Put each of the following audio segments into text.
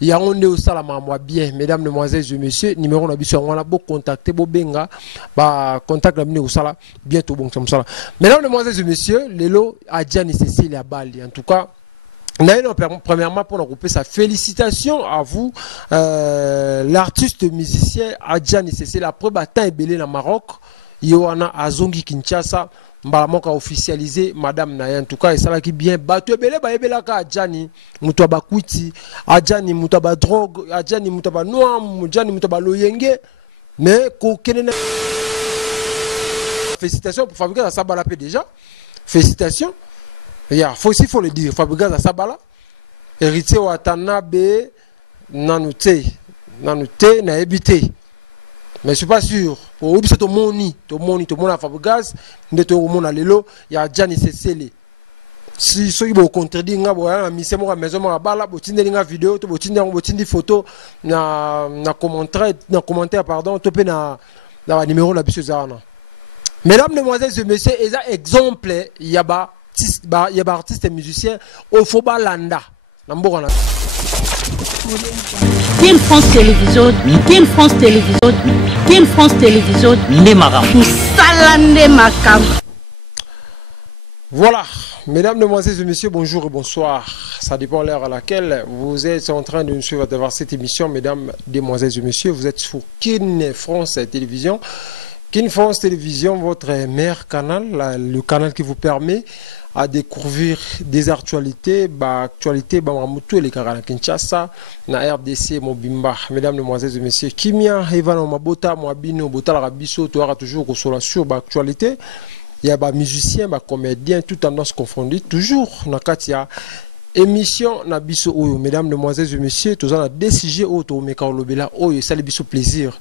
yangonde au salama moi bien mesdames mesdemoiselles et messieurs numéro na biso ngona bo contacter bo benga ba contact la au sala bientôt bon comme ça mesdames mesdemoiselles et messieurs lelo Adjani Cécile à Bali en tout cas. Premièrement, pour nous couper sa félicitation à vous, l'artiste musicien Adjani Cécile après bataille belé dans Maroc, Yohana Azongi Kinshasa, Mbalamoka officialisé Madame Naya en tout cas et ça là qui bien battu belé ba ebela ka Adjani mutaba kwiti, Adjani mutaba drogue, Adjani mutaba noa, Adjani mutaba loyenge, mais ko kenena félicitations pour Fabrice Sabala déjà, félicitations. Il faut le dire, Fabrice Sabala, héritier Watanabe, Nanute, na habité. Mais je ne suis pas sûr. Pour c'est ton moni, à Fabrice, il y a Adjani Cécile. Si ceux qui vont contredire, il y a une maison, une vidéo, une photo, un commentaire, pardon, dans numéro de la mesdames, mesdemoiselles et messieurs, il y a exemple, il y a des artistes et musiciens au Foba Landa. Team France Télévision, Team France Télévision, Team France Télévision, voilà, mesdames, mesdemoiselles et messieurs, bonjour et bonsoir. Ça dépend de l'heure à laquelle vous êtes en train de nous suivre à cette émission, mesdames, mesdemoiselles et messieurs. Vous êtes sur Kin France Télévision. Kin France Télévision, votre meilleur canal, le canal qui vous permet à découvrir des actualités, actualités, les Karana Kinshasa, na RDC, Mobimba, mesdames, mesdemoiselles et messieurs, Kimia, Evan, Mabota, Moabino, Bota, Rabiso, tu auras toujours sur l'actualité. Il y a des musiciens, des comédiens, tout tendance confondues, toujours, na Katia. Émission na biso oyo, mesdames, mesdemoiselles et messieurs, tous en a des sujets autour, mais quand on le oyo, ça le biso plaisir.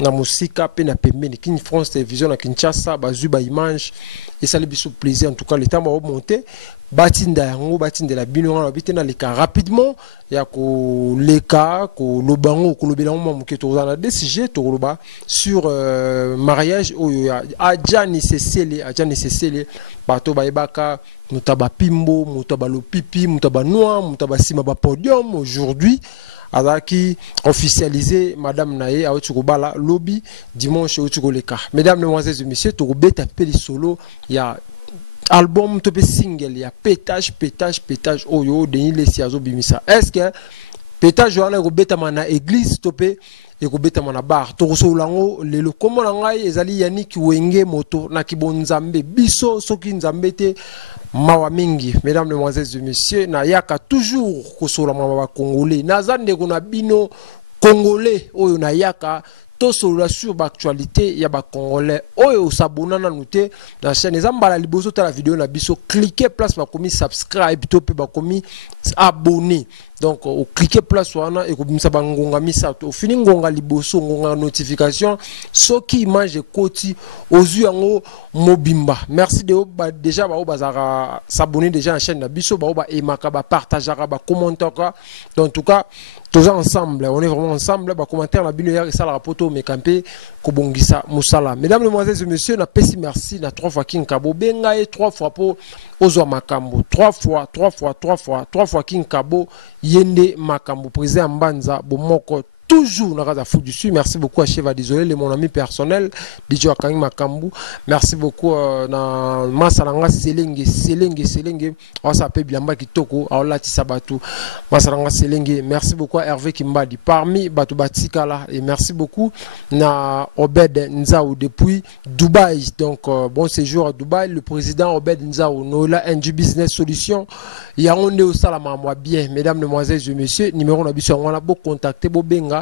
Na musika pe na pembeni Kin France Télévision na Kinshasa bazu ba image et ça le biso plaisir en tout cas le temps va monter batinda yango batindela bino na bitena leka rapidement ya ko leka ko lobango ko lobela mo muketo za na DCG to loba sur mariage oyo ya Adjani Cécile bato ba ebaka mutaba pimbo mutaba lopipi mutaba noa mutaba sima ba podium aujourd'hui qui officialisé Madame Naye à Otugobala lobby dimanche Otugoleka. Mesdames, mesdemoiselles et messieurs, Togobeta peli solo, il y a album topé single, il y a pétage oyo Denis Lesiazo bimisa. Est-ce que pétage wana Robeta mana église topé et Robeta mana bar Toroso lango lelo komo langai ezali Yannick Wenge moto na kibonzambe biso soki nzambete mawa mingi mesdames mesdemoiselles et messieurs na yaka toujours kosola mama congolais nazande kuna bino congolais oyo na yaka tosola sur actualité ya ba congolais oyo sabonana nuté na chaîne ezambala liboso ta la vidéo na biso cliquez place ba komi subscribe to pe ba komi abonner donc au cliquer place wana et komisa ba ngonga misato au fini ngonga liboso ngonga notification soki image koti ozu yango mobimba merci de déjà ba bazara s'abonner déjà à la chaîne na biso ba emaka ba partager ba commenter donc en tout cas tous ensemble on est vraiment ensemble ba commentaire la bino ya ça la poto mais campé kobongisa musala mesdames mesdemoiselles et messieurs na pesi merci na 3 fois King Kabo benga et 3 fois pour Ozo Makambo 3 fois King Kabo Yende Makambo président Mbanza Bomoko toujours na raza fou dessus. Merci beaucoup à Cheva désolé mon ami personnel DJ Akangi Makambu. Merci beaucoup na Masalanga Selenge on s'appelle Bilamba Kitoko Aola Tisabatu Masalanga Selenge. Merci beaucoup à Hervé Kimbadi parmi Batu Batikala et merci beaucoup na Obed Nzao depuis Dubaï. Donc bon séjour à Dubaï le président Obed Nzao Nola NG Business Solution Yaoundé au salama moi bien mesdames mesdemoiselles et messieurs numéro na biso on a beau contacter bo benga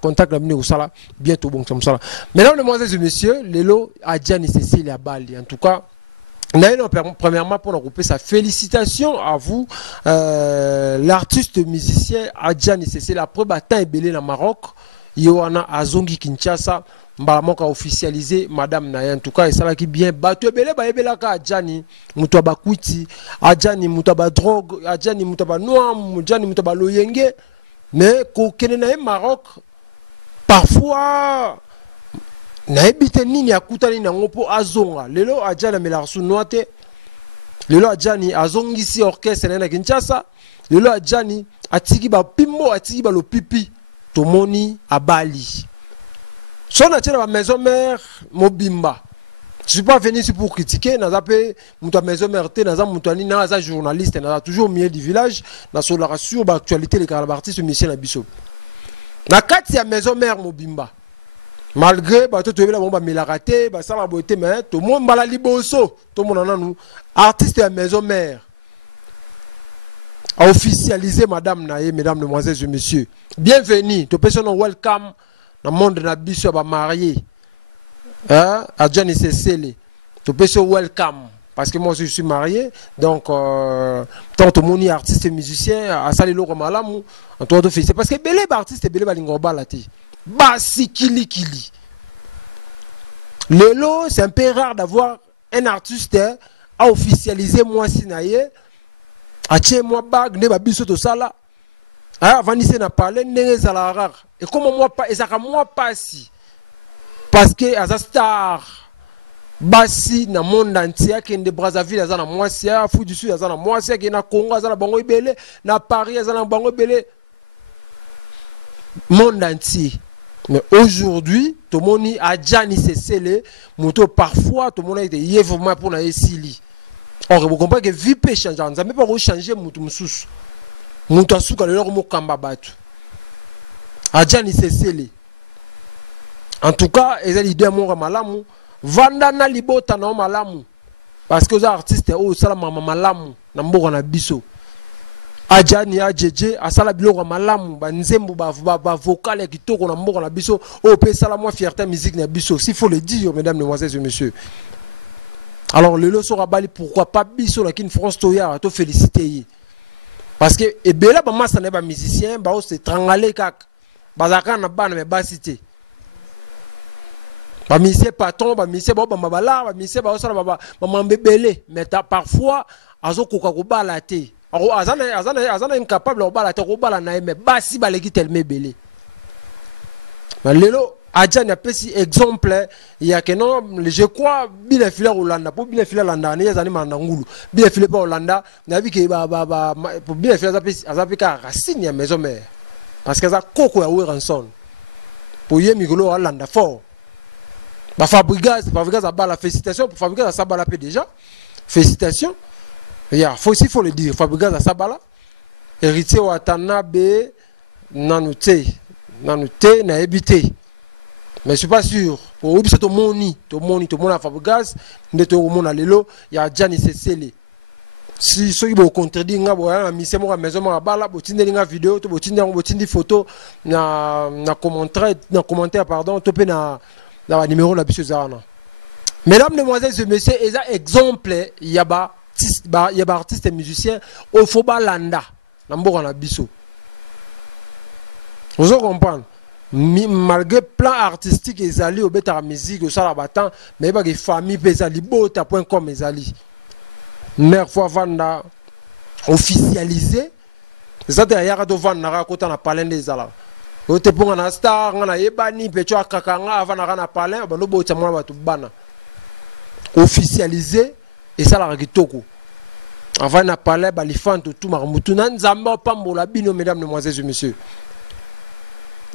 contact la au sala bientôt bon comme ça mesdames mesdemoiselles et messieurs lelo Adjani Cécile à Bali en tout cas premièrement pour nous couper sa félicitation à vous l'artiste musicien Adjani Cécile après bataille belé dans Maroc Yohana Azongi Kinshasa Mbalamoka officialisé Madame Naya en tout cas et ça là qui bien battu belé ba ebela ka Adjani mutaba kwiti Adjani mutaba drogue Adjani mutaba noa Adjani mutaba loyenge mais qu'au Kenya Maroc parfois na ebite nini akutani na ngopo azonga lelo Adjani melarsu noate lelo Adjani azongisi orchestre na Kinshasa lelo Adjani atiki ba pimbo atiki ba lo pipi tomoni abali. Son a la maison mère mobimba. Je ne suis pas venu ici pour critiquer, naza pe muta maison mère te naza mutani naza journaliste naza toujours au milieu du village na sur la rassure ba actualité les carabartistes mission na biso. Na kati ya maison mère mobimba. Malgré ba to tobela bomba milaraté ba sala boité mais tout monde bala liboso tout monde nanu artiste ya maison mère a officialisé madame naye mesdames demoiselles et messieurs. Bienvenue, to personne welcome dans le monde na biso ba marié. Adjani Sesele, tu peux se welcome parce que moi je suis marié donc tant que mon artiste et musicien à salir le malamu en toi de c'est parce que belé artiste belé balingoba lati basi kili lelo c'est un peu rare d'avoir un artiste à officialiser moi sinaye a tché moi bag ne ba biso to sala avant de parler n'est pas rare et comment moi pas et ça moi pas si parce que as a star basi na monde entier qui de Brazzaville azana mwasi ya Afrique du Sud azana mwasi qui na Congo azana bango ibele na Paris azana bango ibele monde entier. Mais aujourd'hui tout le monde Adjani Sesele moto parfois tout le monde était vraiment pour na esili. Or vous comprenez que vie peut changer, on ne peut pas changer moto mususu moto asuka le mo kamba batu Adjani Sesele. En tout cas, ils ont l'idée de mon malamu. Vandana libota na malamu. Parce que les artistes ont sala malamu. Nambo na biso. Adjani Adjeje asala biloko malamu. Ba nzembo ba vocal kitoko nambo na biso. O pe sala moi fierté musique na biso. S'il faut le dire, mesdames, mesdemoiselles et messieurs. Alors le lo sera bali pourquoi pas biso la kin France toya to féliciter. Parce que et bela ba masa na ba musicien ba o se trangalé kak. Bazaka na bana me ba cité. Ba mise patron ba mise ba mabala ba mise ba osala ba mambebele mais parfois azokoka ko bala te azana incapable ko bala te ko bala na mais basi ba leki tellement belé mais lelo Adjani a pesi exemple il y a que non je crois bien filer Hollanda pour bien filer Hollanda ni ezani mandangulu bien filer pas Hollanda na vi ke pour bien filer azapika racine ya maison mère parce que ça koko ya Weranson pour yé migolo Hollanda fort. Fabrigas a bala félicitations pour Fabrigas à Sabala déjà félicitations il faut le dire Fabrigas à Sabala héritier Watanabe nanute na ebité mais je suis pas sûr pour obiso to moni à Fabrigas ndeto mona lelo ya Adjani Sesele si ceux qui vont contredire nga boya mise mo maison mo bala botindeli nga vidéo to botindi photo na commentaire pardon to pe na la numéro la biso zana. Mesdames, demoiselles et messieurs, et ça exemple il y a artistes et musiciens au Foba Landa nambo na biso. Vous comprenez malgré plan artistique et zali au beta musique au sala batan mais ba famille pesa libota.com ezali. Mère fois vanda officialisé ça derrière do vanda kota na palende ezala. Ote ponga na star ngana yebani pecho akakanga avana na palin ba lobo chamwa batu bana officialisé et ça la kitoko avant na palin ba lifanto tout marmutu na nzamba pambola bino mesdames demoiselles et messieurs.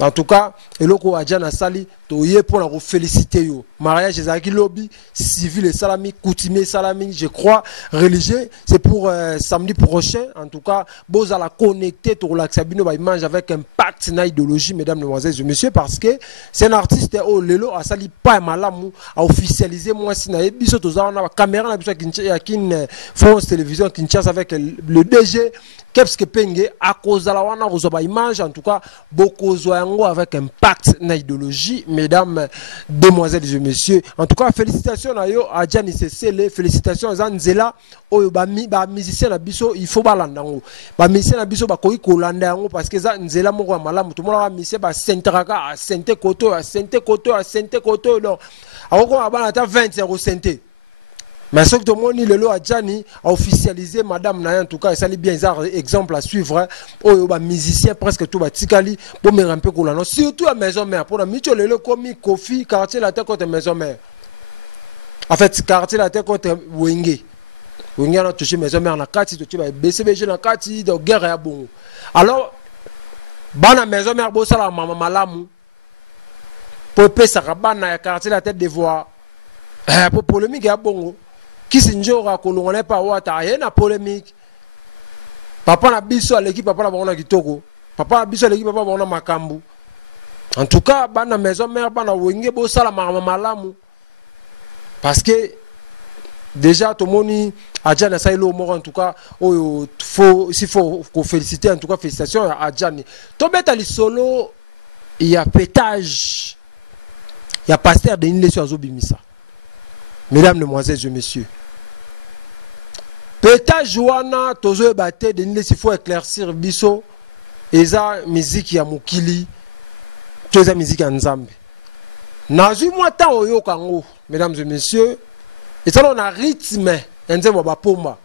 En tout cas, eloko Adjani Sali to yé pour la féliciter yo. Mariage ezaki lobby civil et salami coutumier salami je crois religieux c'est pour samedi prochain en tout cas boz à la connecter to relaxer bino ba image avec impact na idéologie mesdames demoiselles et messieurs parce que c'est un artiste au lelo a sali pas malamu a officialisé moi si na biso to za na caméra na biso ya kin France Télévision Kinshasa avec le DG Kepske Penge à cause de la wana ba image en tout cas beaucoup zoyango avec impact na idéologie mesdames demoiselles et messieurs. En tout cas félicitations à yo Adjani Sesele félicitations à Nzela oyo ba musicien na biso il faut balanda ngo ba musicien na biso ba koyi kolanda ngo parce que za Nzela moko malamu tout le monde ba musicien ba sentraka a sente koto donc ako abana ta 20 € sente. Mais ce que tout le monde le Adjani a officialisé madame Naya en tout cas et ça bien exemple à suivre oh ba musicien presque tout ba tikali pour me ramper kolano surtout à maison mère pour la micho le komi Kofi quartier la tête contre maison mère en fait quartier la tête contre Wenge on a touché maison mère na kati to ba BCBG na kati de guerre ya bongo. Alors bana maison mère bo sala mama malamu pour pesa bana ya quartier la tête de voix pour polémique ya bongo qui sinjora ko longone pa wata ye na polémique papa na biso l'équipe papa na bana kitoko papa na biso l'équipe papa bana makambu. En tout cas bana maison mère bana wenge bo sala mama malamu parce que déjà tout le monde a déjà essayé le mot en tout cas s'il faut féliciter en tout cas félicitations à Adjani. Tombé à solo il y a pétage il y a pasteur de Nile sur Zobimisa. Mesdames, mesdemoiselles et messieurs, pétage wana tozo baté de Nile s'il faut éclaircir biso eza musique ya mukili toza musique ya Nzambe. Nazu moi ta oyo kango mesdames et messieurs. Et ça, on a rythme, nzembo ba pomba.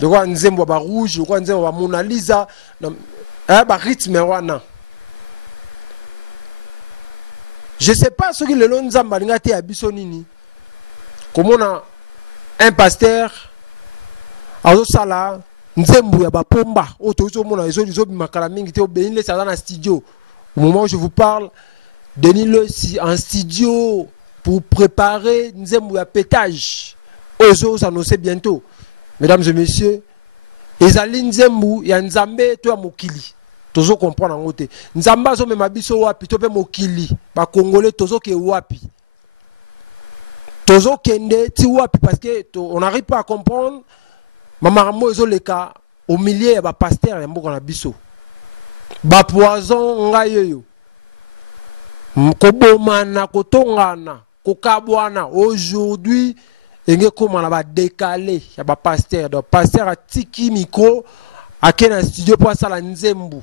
De quoi nzembo ba rouge, de quoi nzembo ba Mona Lisa, ba rythme wana. Je sais pas ce que le long nzamba ngate ya biso nini. Comme on a un pasteur azo sala nzembo ya ba pomba, o tozo mona ezo makala mingi te obéinle ça dans la studio. Au moment où je vous parle, Denis le si en studio pour préparer Nzembo ya pétage. Ozo s'annoncer bientôt. Mesdames et messieurs, ezali Nzembo ya Nzambe to ya mokili. Tozo comprendre en côté. Nzamba zo mema biso wapi to pe mokili. Ba Congolais tozo ke wapi. Tozo kende ti wapi parce que on n'arrive pas à comprendre. Mama mo ezo leka au milieu ya ba pasteur ya mboka na biso. Ba poison ngayeyo. Kobomana kotongana kokabwana aujourd'hui enge koma na ba décalé ya ba pasteur donc pasteur a tiki micro akena studio pour sala nzembu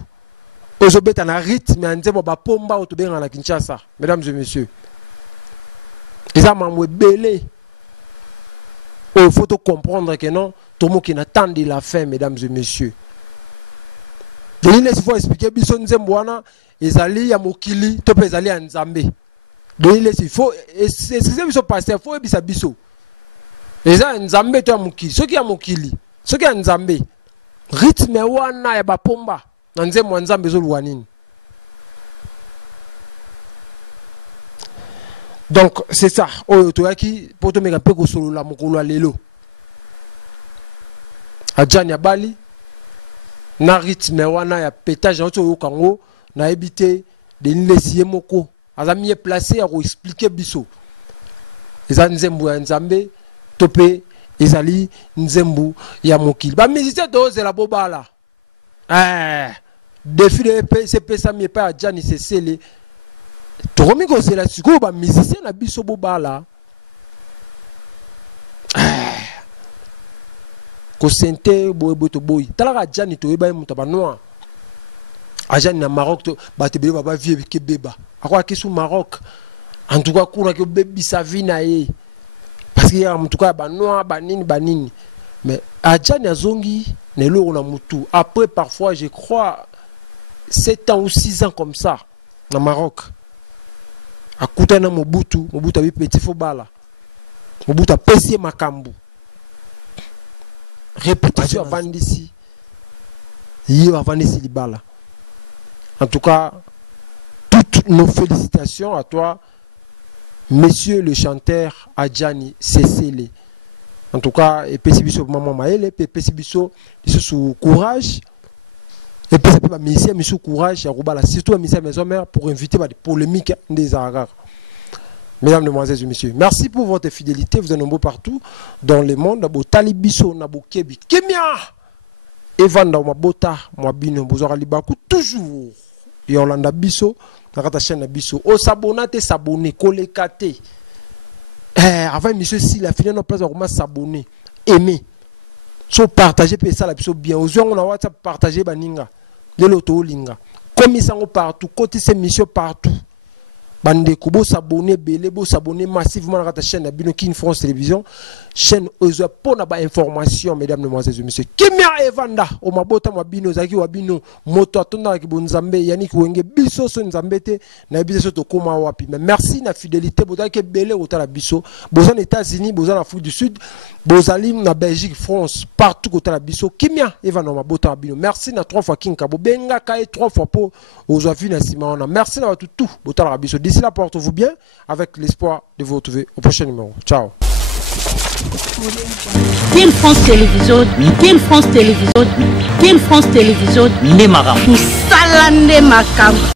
ozobeta na rythme ya nzembo ba pomba otobenga na Kinshasa. Mesdames et messieurs, eza mamwe belé il faut comprendre que non tout le monde qui n'attend la fin. Mesdames et messieurs, il faut expliquer biso nzembo wana ezali ya mokili to pe ezali ya Nzambe. Donc il faut excusez biso pasteur faut ebisa biso eza Nzambe to ya mokili soki ya mokili soki ya Nzambe rythme wana ya bapomba na nzembo Nzambe ezoluwa nini. Donc c'est ça oyo toyaki po tomeka mpe kosolola mokolo ya lelo Adjani ya bali na rythme wana ya pétage na oyo kango na ebité de nlesiye moko aza mieux placé à expliquer biso eza nzembo ya Nzambe topé ezali nzembo ya mokili ba musicien tozela bobala défi de PCP ça mieux pas Adjani Sesele tokomi kozela siko ba musicien na biso bobala ko sente boy to boy talaka Adjani to yeba muta ba noir Adjani na Maroc to batebele baba vie ke beba akwa kisu Maroc en tout cas kuna ke bebi sa vie na ye parce que en tout cas ba noir ba nini mais Adjani azongi nelo na mutu après parfois je crois 7 ans ou 6 ans comme ça na Maroc akuta na Mobutu abi petit fobala Mobutu apesi makambu répétition avant d'ici avant d'ici libala. En tout cas, toutes nos félicitations à toi, monsieur le chanteur Adjani Sesele. En tout cas, et Pesibiso maman Maëlle, et Pesibiso sous courage, et puis ça peut pas monsieur courage, surtout à monsieur maison mère pour inviter des polémiques des Aragas. Mesdames, Mesdemoiselles et Messieurs, merci pour votre fidélité. Vous êtes nombreux partout dans le monde. Nabo Talibiso, Nabo Kebi, Kemia, Evanda, Mabota, Mwabino, Bozora Libaku, toujours. Yolanda Biso, Nakata chaîne Biso. O s'abonner, s'abonner, kolekate. Avant, monsieur, si la finale, on place à s'abonner, aimer. So partager, puis ça, la Biso bien. Aux gens, on a WhatsApp, partager, baninga. De l'auto, linga. Comme ils sont partout, côté ces missions partout. bande ko s'abonner belé s'abonner massivement à la chaîne Bino King France Télévision chaîne ozo pour na ba information mesdames mesdemoiselles et messieurs Kimia Evanda o mabota mabino zaki wabino moto atonda ki bonzambe yani ki wenge biso so nzambete na biso to koma wapi mais merci na fidélité boza ke belé otala biso boza aux États-Unis boza en Afrique du Sud bozali na Belgique France partout otala biso Kimia Evanda o mabota mabino merci na 3 fois King Kabo benga kai 3 fois pour aux avis na Simona merci na tout botala biso d'ici là portez-vous bien avec l'espoir de vous retrouver au prochain numéro ciao. King France Télévision, King France Télévision, King France Télévision, les marins. Salande Makam.